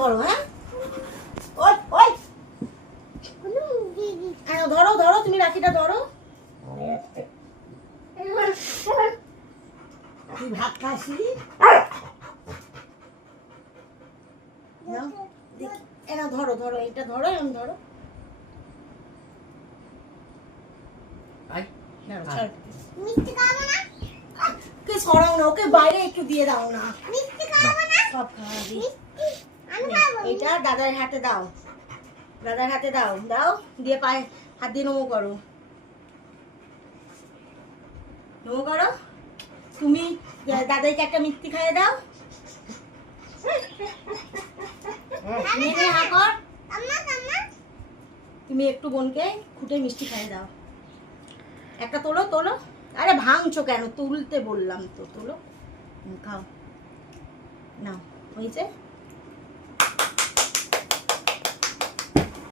ধরো। হ্যাঁ ওই ওই ধরো ধরো, তুমি রাখিটা ধরো। তুই ভাত খাসি? এরা ধরো ধরো, এটা ধরো, এরকম ধরো। মিষ্টি খাবো না, ওকে সরাও না, ওকে বাইরে একটু দিয়ে দাও না। মিষ্টি খাবো না, সব খাবি। এটা দাদার হাতে দাও, দাদার হাতে দাও, দাও দিয়ে পায়ে হাত দিয়ে নমো করো, নমো করো। তুমি দাদাইকে একটা মিষ্টি খাইয়ে দাও। তুমি একটু বোনকে খুঁটে মিষ্টি খাইয়ে দাও। একটা তোলো তোলো। আরে ভাঙছো কেন? তুলতে বললাম তো, তোলো, খাও। নাও, হয়েছে।